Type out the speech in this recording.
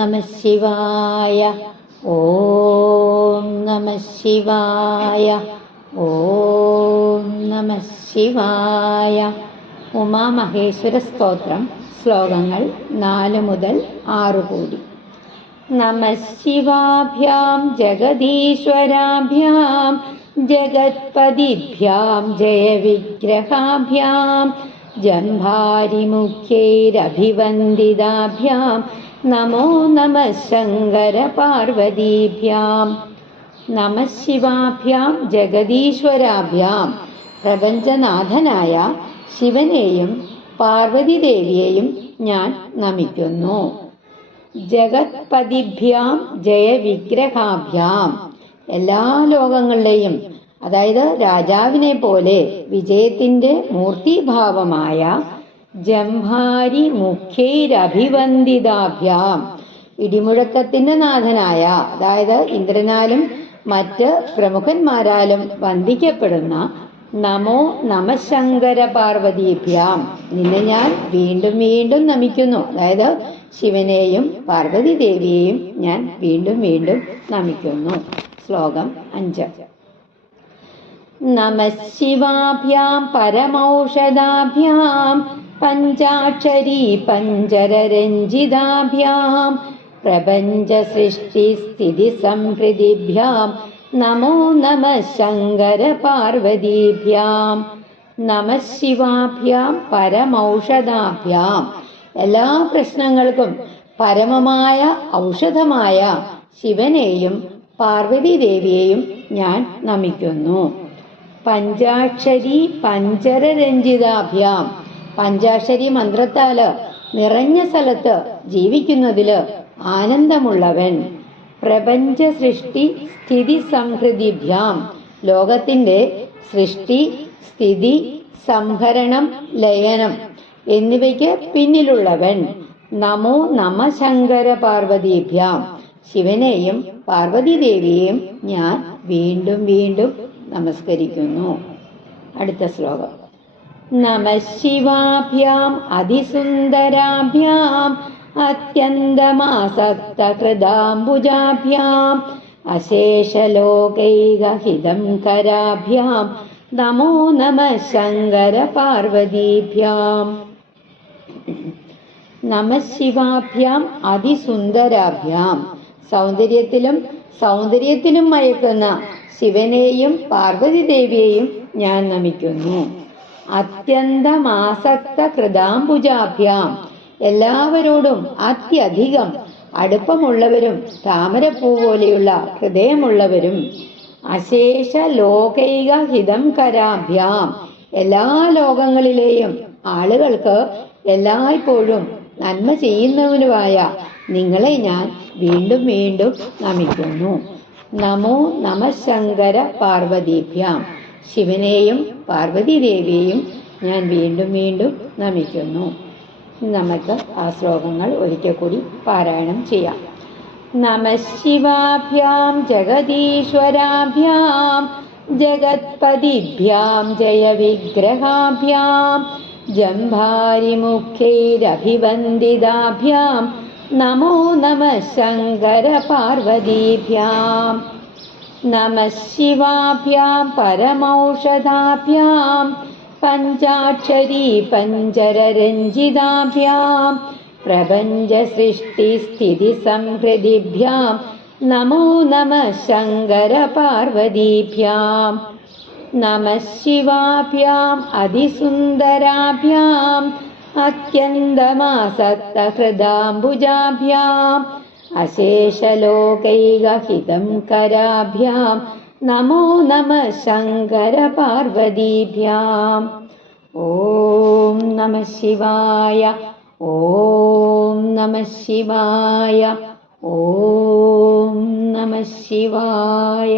നമഃ ശിവായ. ഓം നമഃ ശിവായ. ഓം നമഃ ശിവായ. ഉമാമഹേശ്വര സ്തോത്രം ശ്ലോകങ്ങൾ 4 മുതൽ 6 കൂടി. നമഃ ശിവാഭ്യാം ജഗദീശ്വരാഭ്യാം ജഗത്പതിഭ്യാം ജയവിഗ്രഹാഭ്യാം ജംഭാരിമുഖ്യൈരഭിവന്ദിതാഭ്യാം നമോ നമഃ ശങ്കരപാർവതീഭ്യാം. നമഃ ശിവാഭ്യാം ജഗദീശ്വരാഭ്യാം പ്രപഞ്ചനാഥനായ ശിവനെയും പാർവതീദേവിയെയും ഞാൻ നമിക്കുന്നു. ജഗത്പതിഭ്യാം ജയവിഗ്രഹാഭ്യാം എല്ലാ ലോകങ്ങളിലെയും, അതായത് രാജാവിനെ പോലെ വിജയത്തിന്റെ മൂർത്തിഭാവമായ ജംഭാരി മുഖ്യൈരഭിവന്ദിതാഭ്യാം ഇടിമുഴക്കത്തിന്റെ നാഥനായ, അതായത് ഇന്ദ്രനാലും മറ്റ് പ്രമുഖന്മാരാലും വന്ദിക്കപ്പെടുന്ന നമോ നമഃ ശങ്കര പാർവതീഭ്യാം നിന്നെ ഞാൻ വീണ്ടും വീണ്ടും നമിക്കുന്നു. അതായത് ശിവനെയും പാർവതി ദേവിയെയും ഞാൻ വീണ്ടും വീണ്ടും നമിക്കുന്നു. ശ്ലോകം 5. നമഃ ശിവാഭ്യാം പരമൗഷധാഭ്യാം പഞ്ചാക്ഷരീ പഞ്ചരരഞ്ജിതാഭ്യാം പ്രപഞ്ച സൃഷ്ടി സ്ഥിതി സംഹൃതിഭ്യാം നമോ നമഃ ശങ്കര പാർവതീഭ്യാം. നമഃ ശിവാഭ്യാം പരമൗഷധാഭ്യാം എല്ലാ പ്രശ്നങ്ങൾക്കും പരമമായ ഔഷധമായ ശിവനെയും പാർവതി ദേവിയെയും ഞാൻ നമിക്കുന്നു. പഞ്ചാക്ഷരി പഞ്ചരരഞ്ജിതാഭ്യാം പഞ്ചാക്ഷരി മന്ത്രത്താല് നിറഞ്ഞ സ്ഥലത്ത് ജീവിക്കുന്നതില് ആനന്ദമുള്ളവൻ. പ്രപഞ്ച സൃഷ്ടി സ്ഥിതി സംഹൃതിഭ്യാം ലോകത്തിന്റെ സൃഷ്ടി സ്ഥിതി സംഹരണം ലയനം എന്നിവയ്ക്ക് പിന്നിലുള്ളവൻ. നമോ നമഃ ശങ്കര പാർവതീഭ്യാം ശിവനെയും പാർവതി ദേവിയെയും ഞാൻ വീണ്ടും വീണ്ടും നമസ്കരിക്കുന്നു. അടുത്ത ശ്ലോകം. നമഃ ശിവാഭ്യാം അതിസുന്ദരാഭ്യാം അത്യന്തമാസക്തഹൃദാംബുജാഭ്യാം അശേഷലോകൈകഹിതം കരാഭ്യാം നമോ നമഃ ശങ്കര പാർവതീഭ്യാം. നമഃ ശിവാഭ്യാം അതിസുന്ദരാഭ്യാം സൗന്ദര്യത്തിലും മയക്കുന്ന ശിവനെയും പാർവതി ദേവിയെയും ഞാൻ നമിക്കുന്നു. അത്യന്തമാസക്ത ഹൃദാംബുജാഭ്യാം എല്ലാവരോടും അത്യധികം അടുപ്പമുള്ളവരും താമരപ്പൂ പോലെയുള്ള ഹൃദയമുള്ളവരും. അശേഷ ലോകൈക ഹിതം കരാഭ്യാം എല്ലാ ലോകങ്ങളിലെയും ആളുകൾക്ക് എല്ലായ്പ്പോഴും നന്മ ചെയ്യുന്നവനുമായ നിങ്ങളെ ഞാൻ വീണ്ടും വീണ്ടും നമിക്കുന്നു. നമോ നമഃ ശങ്കര പാർവതീഭ്യാം ശിവനെയും പാർവതി ദേവിയെയും ഞാൻ വീണ്ടും വീണ്ടും നമിക്കുന്നു. നമുക്ക് ആ ശ്ലോകങ്ങൾ ഒരിക്കൽ കൂടി പാരായണം ചെയ്യാം. നമഃ ശിവാഭ്യാം ജഗദീശ്വരാഭ്യാം ജഗത്പതിഭ്യാം ജയവിഗ്രഹാഭ്യാം ജംഭാരിമുഖ്യൈരഭിവന്ദിതാഭ്യാം നമോ നമഃ ശങ്കര പാർവതീഭ്യാം. നമഃ ശിവാഭ്യാം പരമൗഷധാഭ്യാം പഞ്ചാക്ഷരീ പഞ്ചരരഞ്ജിതാഭ്യാം പ്രപഞ്ച സൃഷ്ടി സ്ഥിതി സംഹൃതിഭ്യാം നമോ നമഃ ശങ്കര പാർവതീഭ്യാം. നമഃ ശിവാഭ്യാം അതിസുന്ദരാഭ്യാം അത്യന്തമാസക്തഹൃദാംബുജാഭ്യാം അശേഷലോകൈകഹിതം കരാഭ്യാം നമോ നമഃ ശങ്കര പാർവതീഭ്യാം. ഓം നമഃ ശിവായ. ഓം നമഃ ശിവായ. ഓം നമഃ ശിവായ.